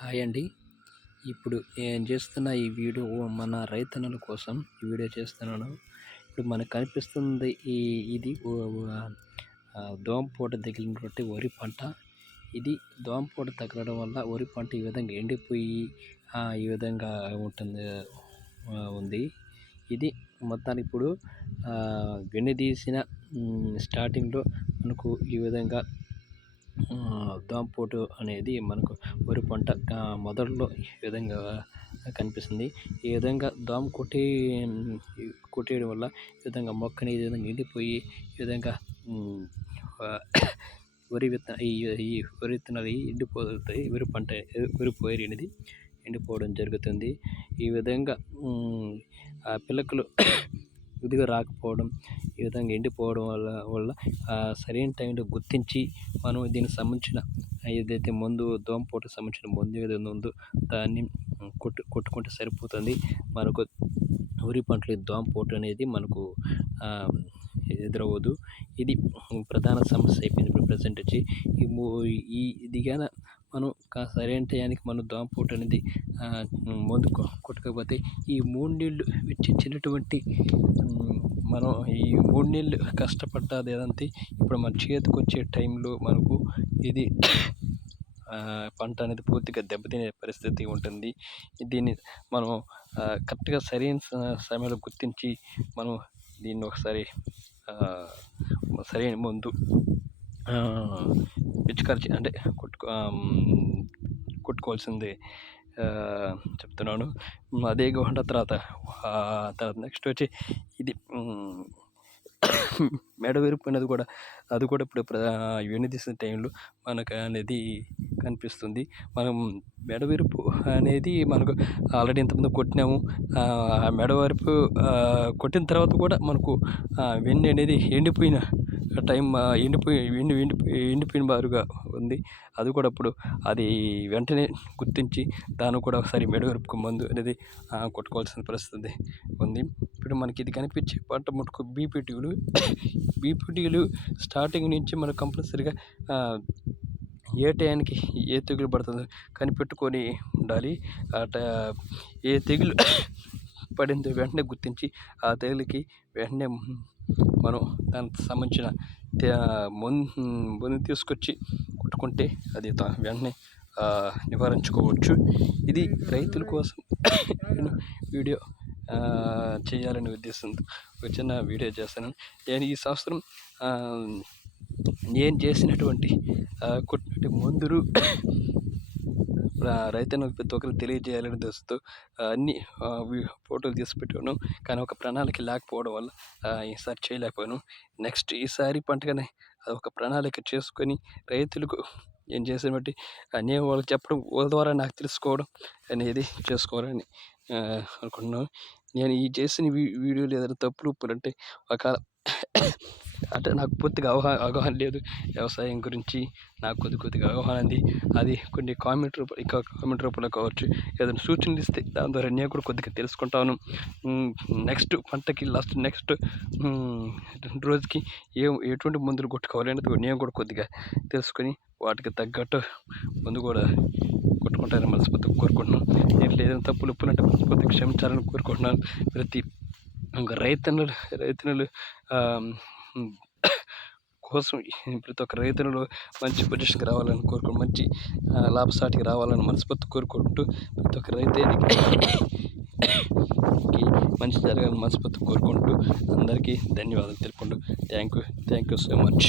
Hi అండి. ఇప్పుడు నేను చేస్తున్న ఈ వీడియో మన రైతన్నల కోసం ఈ వీడియో చేస్తున్నాను. ఇప్పుడు మనకు కనిపిస్తుంది ఇది దోమపోటు తగిలినటువంటి వరి పంట. ఇది దోమపోటు తగలడం వల్ల వరి పంట ఈ విధంగా ఎండిపోయి ఈ విధంగా ఉంది. ఇది మొత్తానికి ఇప్పుడు వెన్నుదీసిన స్టార్టింగ్లో మనకు ఈ విధంగా దోమపోటు అనేది మనకు వరి పంట మొదట్లో ఈ విధంగా కనిపిస్తుంది. ఈ విధంగా దోమ కొట్టేయడం వల్ల ఈ విధంగా మొక్కని ఈ విధంగా ఎండిపోయి ఈ విధంగా వరి విత్తనాలు ఎండిపోతాయి. వరి పైరు అనేది ఎండిపోవడం జరుగుతుంది. ఈ విధంగా పిలకలు ఇదిగా రాకపోవడం, ఈ విధంగా ఎండిపోవడం వల్ల సరైన టైంలో గుర్తించి మనం దీనికి సంబంధించిన ఏదైతే మందు దోమపోటుకు సంబంధించిన మందు ఏదైనా ఉందో దాన్ని కొట్టుకుంటే సరిపోతుంది. మనకు వరి పంటలో దోమపోటు అనేది మనకు ఎదురవ్వదు. ఇది ప్రధాన సమస్య అయిపోయింది. ఇప్పుడు ప్రజెంట్ వచ్చి ఇదిగాన మనం సరైన టయానికి మనం దోమపోటు అనేది మందు కొట్టకపోతే ఈ 3 నెలలు వెచ్చించినటువంటి మనం ఈ 3 నెలలు కష్టపడ్డది ఏదంటే ఇప్పుడు మన చేతికి వచ్చే టైంలో మనకు ఇది పంట అనేది పూర్తిగా దెబ్బతినే పరిస్థితి ఉంటుంది. దీన్ని మనం కరెక్ట్గా సరైన సమయంలో గుర్తించి మనం దీన్ని ఒకసారి సరైన మందు పిచికారి అంటే కొట్టుకోవాల్సిందే చెప్తున్నాను. అదే కాకుండా తర్వాత నెక్స్ట్ వచ్చి ఇది మెడ విరిపోయినది కూడా అది కూడా ఇప్పుడు వెన్నుదీసిన టైంలో మనకు అనేది కనిపిస్తుంది. మనం మెడ విరుపు అనేది మనకు ఆల్రెడీ ఇంతకుముందు కొట్టినాము. మెడ విరుపు కొట్టిన తర్వాత కూడా మనకు వెన్ను అనేది ఎండిపోయిన టైం ఎండిపోయిన బారుగా ఉంది. అది కూడా ఇప్పుడు అది వెంటనే గుర్తించి దాన్ని కూడా ఒకసారి మెడ విరుపుకు మందు అనేది కొట్టుకోవాల్సిన పరిస్థితి ఉంది. ఇప్పుడు మనకి ఇది కనిపించే పంట మటుకు బీపీటీలు స్టార్టింగ్ నుంచి మనకు కంపల్సరీగా ఏ టయానికి ఏ తెగులు పడుతుందో కనిపెట్టుకొని ఉండాలి. ఏ తెగులు పడిందో వెంటనే గుర్తించి ఆ తెగులుకి వెంటనే మనం దానికి సంబంధించిన మందు తీసుకొచ్చి కొట్టుకుంటే అది వెంటనే నివారించుకోవచ్చు. ఇది రైతుల కోసం వీడియో చేయాలనే ఉద్దేశంతో ఒక చిన్న వీడియో చేస్తాను. నేను ఈ సంవత్సరం నేను చేసినటువంటి కొట్టినటువంటి మందులు రైతులకు ప్రతి ఒక్కరికి తెలియజేయాలనే ఉద్దేశంతో అన్ని ఫోటోలు తీసి పెట్టాను. కానీ ఒక ప్రణాళిక లేకపోవడం వల్ల ఈసారి చేయలేకపోయాను. నెక్స్ట్ ఈసారి పంటగానే ఒక ప్రణాళిక చేసుకొని రైతులకు ఏం చేసిన బట్టి నేను వాళ్ళకి చెప్పడం, వాళ్ళ ద్వారా నాకు తెలుసుకోవడం అనేది చేసుకోవాలని అనుకుంటున్నాను. నేను ఈ చేసిన వీడియోలు ఏదైనా తప్పులు ఉప్పులు అంటే అంటే నాకు పూర్తిగా అవగాహన లేదు. వ్యవసాయం గురించి నాకు కొద్దిగా అవగాహన ఉంది. అది కొన్ని కామెంట్ రూపంలో కావచ్చు, ఏదైనా సూచనలు ఇస్తే దాని ద్వారా నేను కూడా కొద్దిగా తెలుసుకుంటాను. నెక్స్ట్ పంటకి నెక్స్ట్ 2 రోజుకి ఎటువంటి మందులు కొట్టుకోవాలి అనేది నేను కూడా కొద్దిగా తెలుసుకొని వాటికి తగ్గట్టు మందు కూడా కొట్టుకుంటానని మనస్ఫూర్తిగా కోరుకుంటున్నాను. దీంట్లో ఏదైనా తప్పులు ఉప్పులు అంటే మనస్ఫూర్తిగా క్షమించాలని కోరుకుంటున్నాను. ప్రతి రైతన్నలు కోసం ప్రతి ఒక్క రైతులు మంచి పొజిషన్కి రావాలని కోరుకుంటూ, మంచి లాభసాటికి రావాలని మనస్ఫూర్తి కోరుకుంటూ, ప్రతి ఒక్క రైతుకి మంచి జరగాలని మనస్ఫూర్తి కోరుకుంటూ అందరికీ ధన్యవాదాలు తెలుపుకుంటూ థ్యాంక్ యూ సో మచ్.